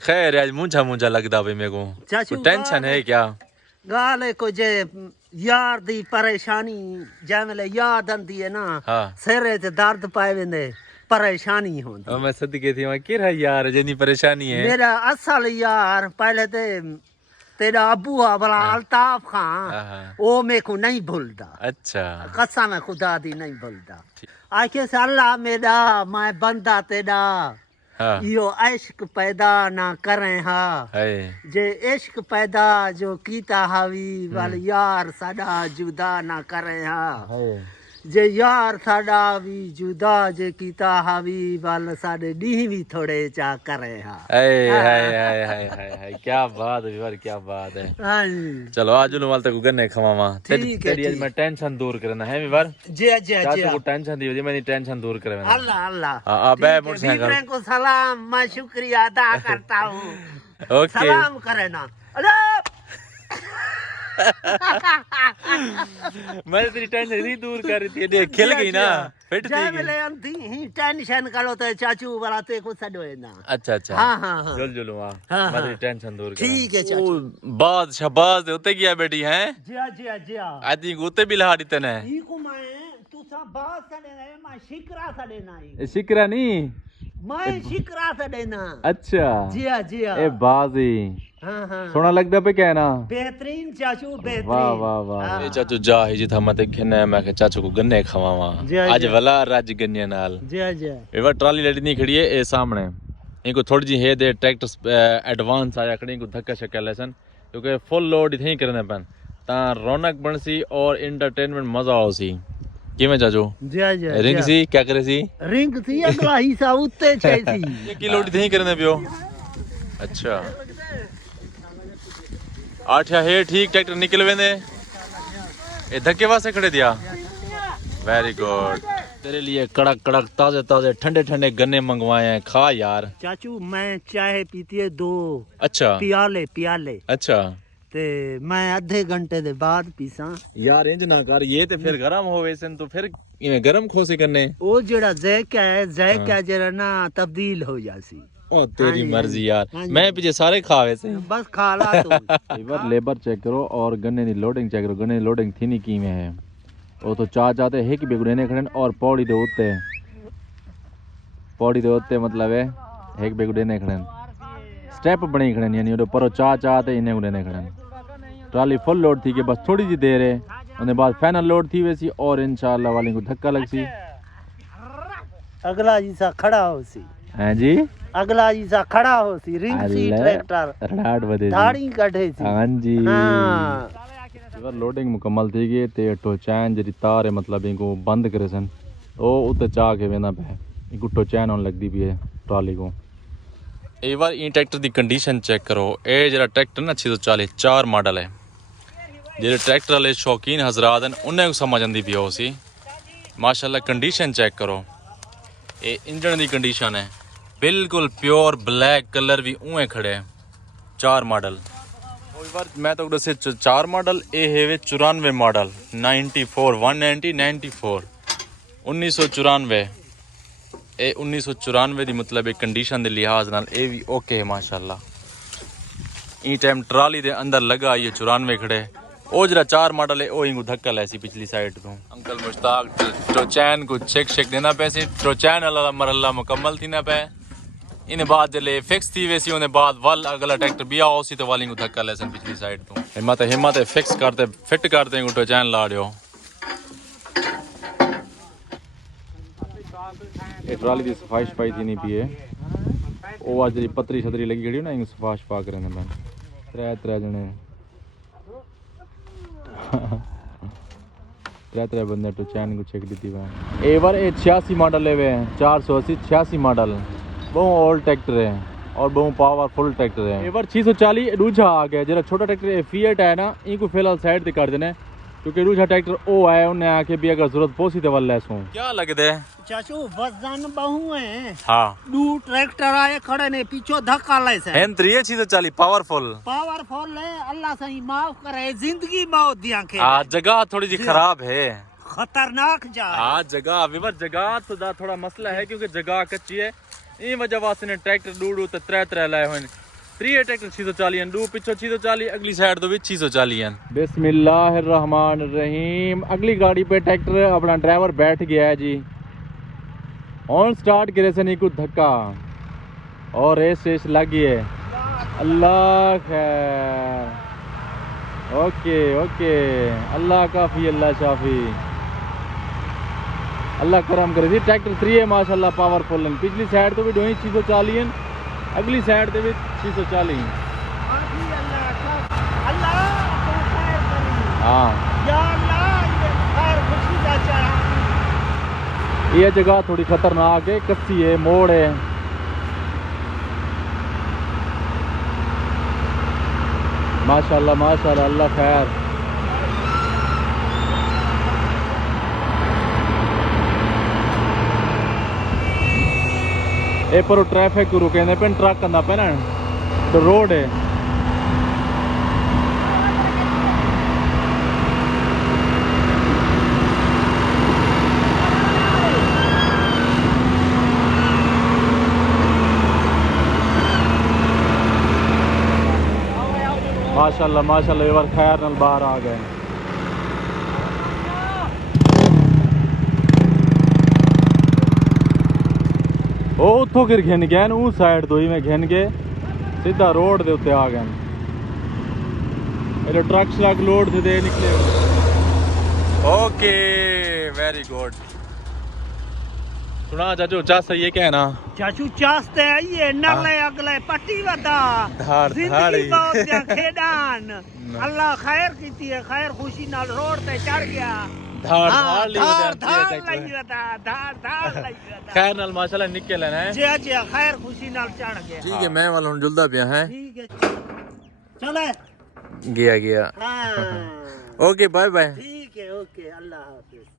खैर आज मुंझा मुंझा लगदा भाई मेरे को। चाचू टेंशन है क्या? गाल को जे यार दी परेशानी जैवेले याद आंदी है ना हाँ सिरे ते दर्द पाए वेंदे परेशानी होंदी। और मैं सदके थी मैं किरा यार जितनी परेशानी है। मेरा असल यार पहले ते तेरा अबू आ वाला अल्ताफ खान हाँ। वो मेरे को नहीं भूलता। अच्छा कसम है खुदा दी नहीं भूलता। आखे से अल्लाह मेरा मैं बंदा तेरा हाँ यो इश्क पैदा ना करें हा है जे इश्क पैदा जो कीता हावी वाल यार साडा जुदा ना करे हा जे यार साडा भी जुदा जे कीता हावी वाल साडे डी भी थोड़े चा करे हा। हाय क्या बात है यार क्या बात है। हाँ जी चलो आज वाल तक गन्ने खवावा ठीक है, तेरी आज मैं टेंशन दूर करना है बार जी जी चाचू जी को टेंशन दी होती मैंने टेंशन दूर करे मैंने। अल्लाह अल्लाह हाँ ठीक है, मोटरसाइकिल बीबरे को सलाम मैं शुक्रिया अदा करता हूँ। ओके सलाम करे ना। अरे मैं तेरी टेंशन नहीं दूर कर रही थी देख खिल गई ना फिट थी जैवेले अंती ही टेंशन करो तो चाचू वाला ते को सडो है ना। अच्छा अच्छा हाँ हाँ हाँ जुल जुल वहाँ हाँ, मैं हाँ। तेरी टेंशन दूर कर ठीक है चाचू। बाज शबाज दे उते किया बेटी हैं जिया जिया जिया आज ती उते भी लहाड़ी तने ई को मैं तू सा बात सडे ना मैं शिकरा सडे ना ई शिकरा नहीं मैं शिकरा सडे ना। अच्छा जिया जिया ए बाजी हाँ हाँ सोना लगदा पे क्या ना बेहतरीन चाचू बेहतरीन। वाह वाह वाह ए चाचू जा ही जिथा मते खने मैं के चाचू को गन्ने खवावा आज वला राज गन्ने नाल जिया जिया एवा ट्राली लड़ी नहीं खड़ी है ए सामने इनको थोड़ी जी है दे ट्रैक्टर एडवांस आया खड़ी को धक्का शक्का लेसन क्योंकि फुल लोड इथे ही करने पन ता रौनक बनसी और एंटरटेनमेंट मजा आवसी किवें चाचू जिया जिया रिंग सी क्या करे सी रिंग थी अगला हिस्सा उत्ते छे सी ये की लोड इथे ही करने पियो अच्छा आठ है ठीक ट्रैक्टर निकल वेंदे ए धक्के वास्ते खड़े दिया वेरी गुड तेरे लिए कड़क कड़क ताजे ताजे ठंडे ठंडे गन्ने मंगवाए हैं खा यार चाचू मैं चाय पीती है 2 अच्छा पियाले पियाले अच्छा ते मैं आधे घंटे दे बाद पीसा यार इंज ना कर ये ते फिर गरम होवे सन तो फिर इवें गरम खोसी करने ओ जेड़ा ज़ायका है ज़ायका जेड़ा ना तब्दील हो जासी। ओ तेरी मर्जी यार हाँ जी। मैं पीछे सारे खावे से बस खा ला तू। लेबर लेबर चेक करो और गन्ने दी लोडिंग चेक करो गन्ने दी लोडिंग थी नहीं कीवें है वो तो चा चाहते है कि बेगुड़े खड़े और पौड़ी दे उत्ते मतलब है एक बेगुड़े खड़े स्टेप बने खड़े यानी उधर परो चा चाहते इन्हें उड़े खड़े ट्राली फुल लोड थी कि बस थोड़ी जी देर है उन्हें बाद फाइनल लोड थी वैसी और इंशाल्लाह वाली को धक्का लगसी अगला जी सा खड़ा हो सी। हैं जी अगला जी सा खड़ा हो सी रिंग सी ट्रैक्टर रडाट बदे धाड़ी कढे सी। हां जी हाँ यार लोडिंग मुकम्मल थी गई ते टो चैन जी तार है मतलब इनको बंद करे सन ओ उते चा के वेंदा पे इनको टो चैन होने लगदी भी है ट्राली को एक बार ई ट्रैक्टर दी कंडीशन चेक करो ए जरा ट्रैक्टर ना 640 4 मॉडल है जेडे ट्रैक्टर वाले शौकीन हजरात हैं उन्हें को समझ आंदी पई होसी माशाल्लाह कंडीशन चेक करो ए इंजन दी कंडीशन है बिल्कुल प्योर ब्लैक कलर भी उए खड़े 4 मॉडल बार मैं तो दसे 4 मॉडल ए है 94 मॉडल 94 190 94 1994 ए 1994 दी मतलब एक कंडीशन दे लिहाज नाल ए भी ओके है माशाल्लाह ई टाइम ट्राली दे अंदर लगा ये 94 खड़े ओ जरा 4 मॉडल है ओ इंगू धक्का लैसी पिछली साइड तो अंकल मुश्ताक ट्रोचैन को चेक देना पैसे ट्रोचैन वाला मरला मुकम्मल थी ना पे इन्हें बाद जले फिक्स थी वैसी उन्हें बाद वाल अगला ट्रैक्टर भी आओ सी तो वाली को धक्का लेसन पिछली साइड तो हिम्मत फिक्स करते फिट करते गुटो चैन ला दियो ये ट्राली दी सफाई सफाई थी नहीं पिए ओ आज जी पतरी छतरी लगी खड़ी ना इन सफाई सफा करे मैं त्रै जने त्रै बंदे तो चैन को चेक दी हुआ ए बार ए 86 मॉडल ले हुए 480 86 मॉडल बहुत ओल्ड ट्रैक्टर है और बहुत पावरफुल ट्रैक्टर है एक बार 640 रूझा आ गया जरा छोटा ट्रैक्टर फिएट है ना इनको फिलहाल साइड पे कर देने क्योंकि रूझा ट्रैक्टर ओ है उन्हें आके भी अगर जरूरत पोसी तो वाला सो क्या लगदे चाचू वजन बहु है। हां दू ट्रैक्टर आए खड़े ने पीछे धक्का ले से हैं 340 पावरफुल है अल्लाह सही माफ करे जिंदगी मौत दिया के आज जगह थोड़ी जी खराब है खतरनाक जा आज जगह विवर जगह तो दा थोड़ा मसला है क्योंकि जगह कच्ची है ई वजह वास्ते ने ट्रैक्टर डूडू ते त्रै लाए हुए 3 ट्रैक्टर 640 दो पिछो 640 अगली साइड तो भी 640 बिस्मिल्लाहिर्रहमानिर्रहीम। अगली गाड़ी पे ट्रैक्टर अपना ड्राइवर बैठ गया है जी। ऑन स्टार्ट करे से नहीं कुछ धक्का और रेस लगी है। अल्लाह खैर। ओके ओके, अल्लाह काफ़ी अल्लाह शाफी, अल्लाह करम करे जी। ट्रैक्टर 3 है माशाल्लाह पावरफुल है। पिछली साइड तो भी डोई 640 अगली साइड तो भी 640। हाँ ये जगह थोड़ी खतरनाक है, कच्ची है, मोड़ है। माशाल्लाह माशाल्लाह, अल्लाह खैर। ए पर ट्रैफिक को रुके पे ट्रक करना पे ना तो रोड है। माशाल्लाह माशाल्लाह, ये बार खैर नाल बाहर आ गए। ओ उतो गिर घिन गए उस साइड तो ही में घिन के सीधा रोड के उत्ते आ गए। मेरे ट्रक श्रक लोड थे दे निकले। Okay very good. सुना चाचू चास ये कहना चाचू चासते आइए नले अगले पट्टी वदा जिंदगी बहुत जा खेडान। अल्लाह खैर कीती है, खैर खुशी नाल रोड ते चढ़ गया। धार धार ली खैर नाल माशाल्लाह निकल है जी जी, खैर खुशी नाल चढ़ गया। ठीक है, मैं वाला हुन जुलदा पिया है। ठीक है चले गया गया। हां ओके बाय बाय। ठीक है ओके, अल्लाह हाफिज।